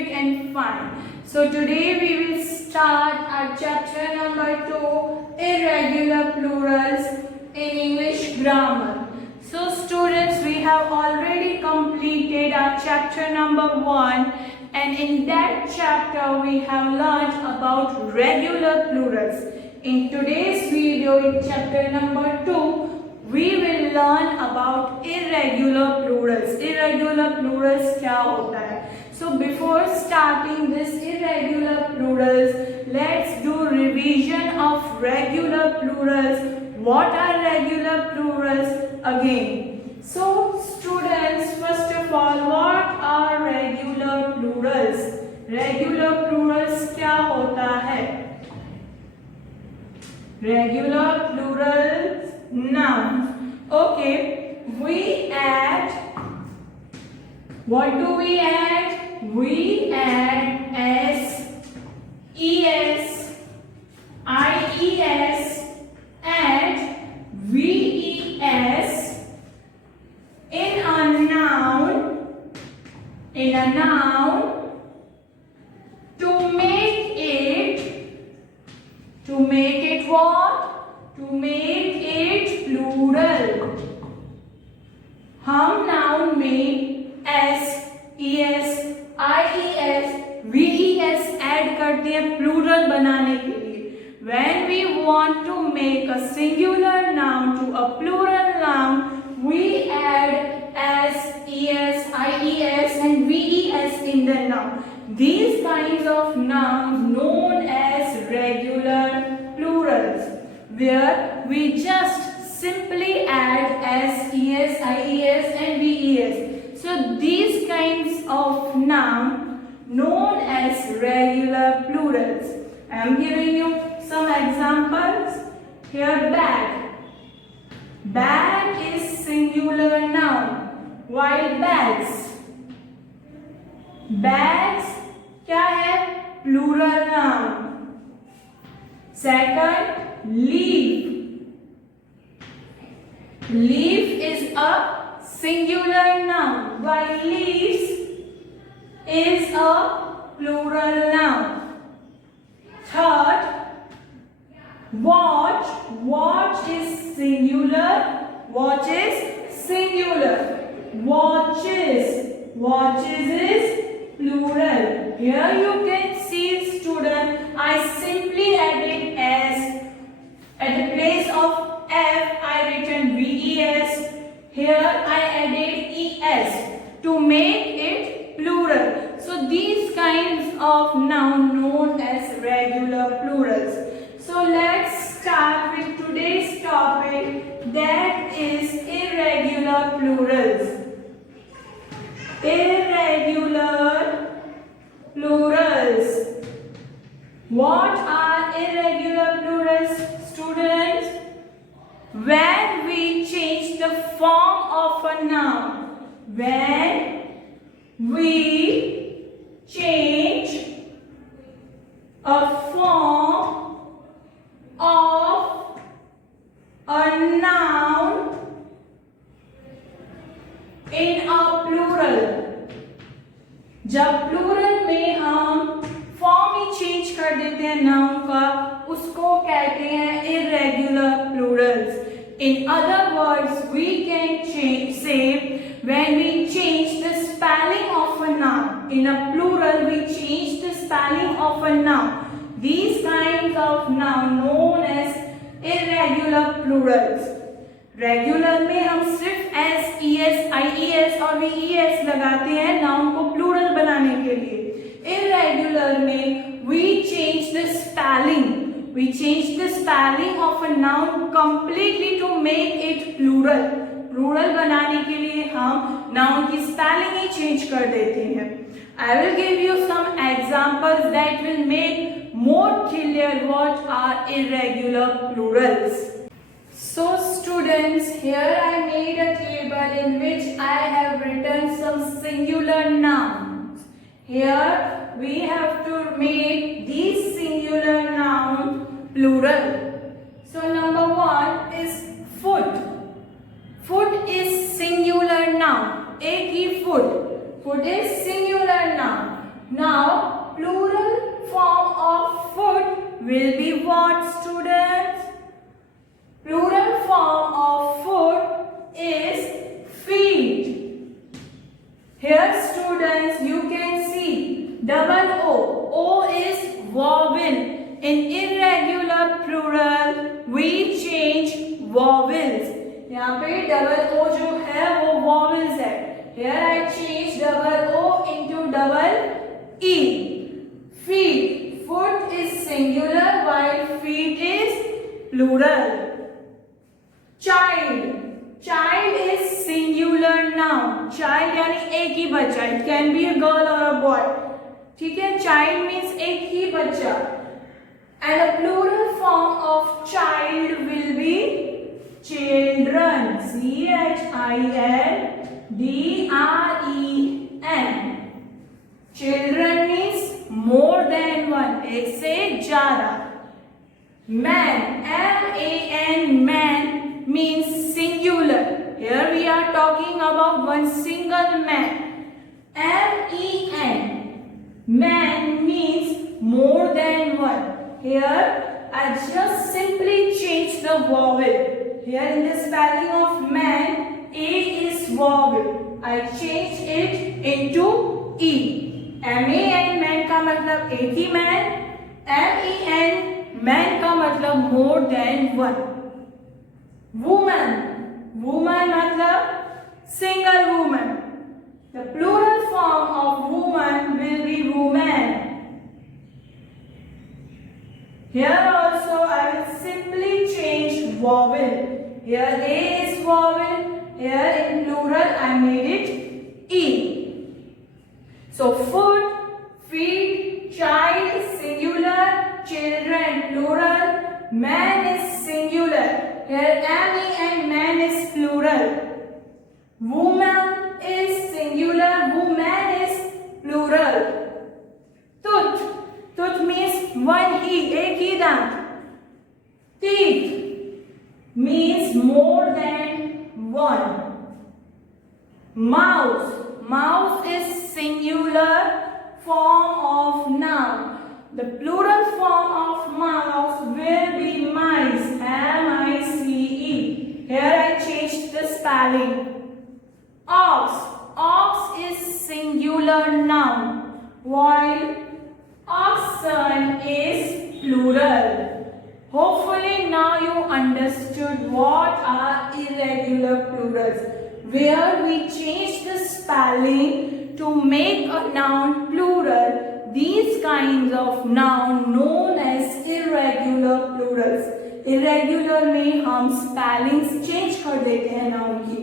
scientific and fun. So today we will start our chapter number 2, irregular plurals in English grammar. So students, we have already completed our chapter number 1, and in that chapter we have learned about regular plurals. In today's video, in chapter number 2, we will learn about irregular plurals. Irregular plurals क्या होता है? So before starting this irregular plurals, let's do revision of regular plurals. What are regular plurals again? So students, first of all, what are regular plurals? Regular plurals क्या होता है? Regular plurals nouns. Okay, we add, what do we add? We add s, es, ies and ves in a noun to make it what? To make it plural. हम noun में s, es, ies, ves add करते हैं plural बनाने के लिए. When we want to make a singular noun to a plural noun, we add s, es, ies and ves in the noun. These kinds of nouns known as regular plurals, where we just simply add s, es, ies and ves. So these kinds of noun known as regular plurals. I am giving you some examples. Here, bag. Bag is singular noun, while bags क्या है? Plural noun. Second, leaf. Leaf is a singular noun, while leaves is a plural noun. Third, watch. Watch is singular. Watch is singular. Watches is plural. Here you can see, student, I simply added s. At the place of f, I written ves. Here I added es to make it plural. So these kinds of noun known as regular plurals. So let's start with today's topic, that is irregular plurals. Irregular plurals. What are irregular plurals, students? When we change the form of a noun. When we change a form of a noun in a plural. जब plural में हम form ही change कर देते हैं noun का, उसको कहते हैं irregular plurals. In other words, we can say when we change the spelling of a noun. In a plural, we change the spelling of a noun. These kinds of noun known as irregular plurals. Regular में हम सिर्फ S, es, ies और ves लगाते हैं noun को plural बनाने के लिए. इरेगुलर में we change the spelling of a noun completely to make it plural. Plural बनाने के लिए हम नाउन की स्पेलिंग ही चेंज कर देते हैं. I will give you some examples that will make more clear what are irregular plurals. So students, here I made a table in which I have written some singular nouns. Here we have to make these singular nouns plural. So number 1 is foot. Foot is singular noun. एक ही foot. Foot is singular noun. Now, plural form of foot will be what, students? Plural form of foot is feet. Here, students, you can see double O. O is vowel. In irregular plural, we change vowels. यहाँ पे double O जो है वो vowels है. Here I change double O into double E. Feet. Foot is singular while feet is plural. Child. Child is singular noun. Child यानी एक ही बच्चा. It can be a girl or a boy. ठीक है? Child means एक ही बच्चा. And a plural form of child will be children. CHILDREN. Children means more than one. एक से ज़्यादा. Man. MAN. Man means singular. Here we are talking about one single man. MEN. Man means more than one. Here I just simply change the vowel. Here in the spelling of man, A is vowel. I change it into E. MAN man का मतलब एक ही man. MEN man का मतलब more than one. Woman. Woman मतलब single woman. The plural form of woman will be woman. Here also I will simply change vowel. Here A is vowel. Here in plural I made it E. So foot, feet, child singular, children plural, man is singular. Here MEN man is plural. Woman is singular, woman is plural. Tooth. Tooth means one ही, एक ही दांत. Teeth means more than one. Mouse. Mouse is singular form of noun. The plural form of mouse will be mice. M-I-C-E. Here I changed the spelling. Ox. Ox is singular noun, while oxen is plural. Hopefully now you understood what are irregular plurals, where we change the spelling to make a noun plural. These kinds of noun known as irregular plurals. Irregular में हम spellings change कर देते हैं noun की.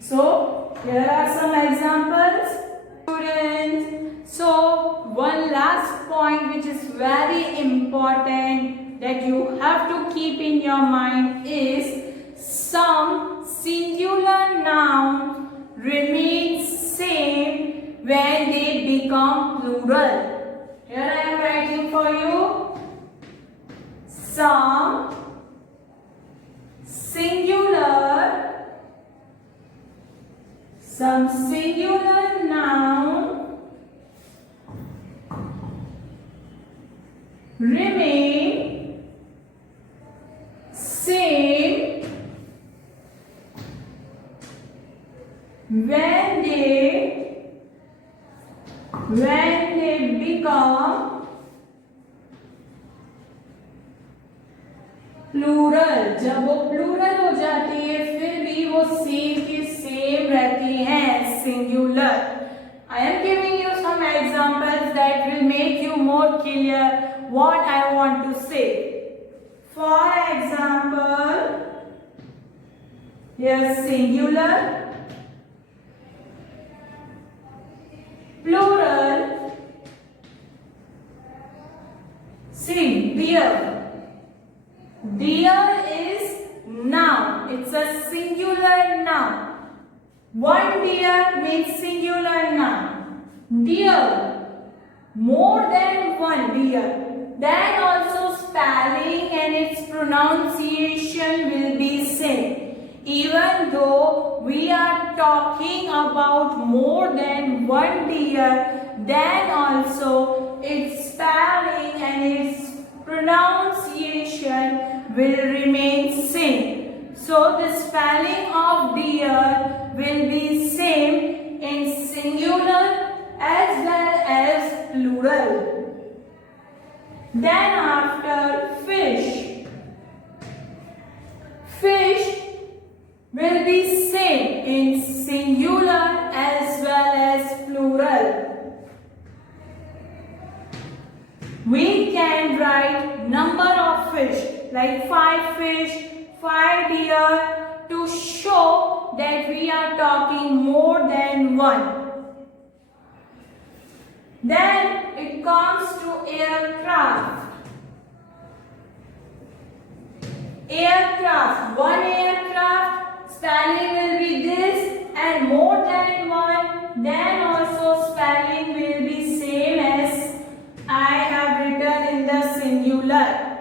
So here are some examples, students. So one last point which is very important that you have to keep in your mind is some singular nouns remain same when they become plural. Here I am writing for you some singular noun remain same when they become plural. जब वो plural हो जाती है फिर भी वो same की same रहती हैं, singular. I am giving you some examples that will make you more clear what I want to say. For example, here singular, plural. See, deer. Deer is noun. It's a singular noun. One deer means singular noun. Deer. More than one deer. Then also spelling and its pronunciation will be same. Even though we are talking about more than one deer, then also its spelling and its pronunciation will remain same. So the spelling of deer will be same in singular as well as plural. Then after fish. Fish will be same in singular as well as plural. We can write number of fish like 5 fish, 5 deer to show that we are talking more than one. Then it comes to aircraft. Aircraft, one aircraft, spelling will be this, and more than one, then also spelling will be same as I have written in the singular.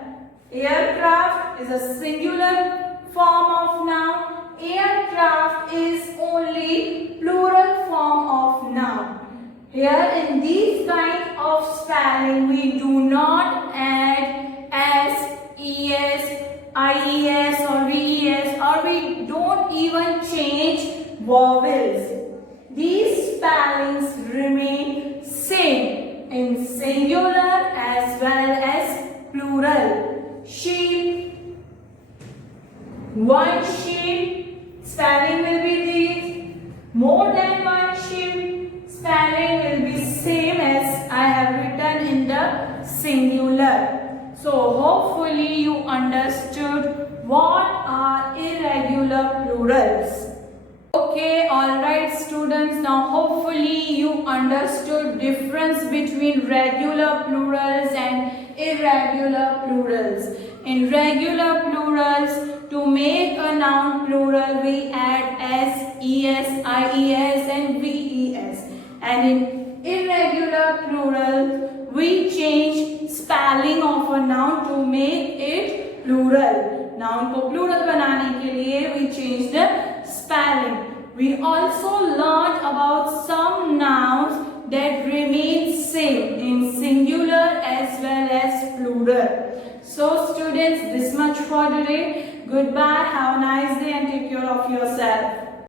Aircraft is a singular form of noun. Aircraft is only plural form of noun. Here in these kind of spelling, we do not add s, es, ies or ves, or we don't even change vowels. These spellings remain same in singular as well as plural. Sheep, one sheep, spelling will be this. More than one sheep, spelling will be same as I have written in the singular. So hopefully you understood what are irregular plurals. Okay, alright students, now hopefully you understood difference between regular plurals and irregular plurals. In regular plurals, to make a noun plural, we add s, es, ies and ves. And in irregular plural, we change spelling of a noun to make it plural. Noun को plural बनाने के लिए we change the spelling. We also learned about some nouns that remain same in singular as well as plural. So students, this much for today. Goodbye, have a nice day and take care of yourself.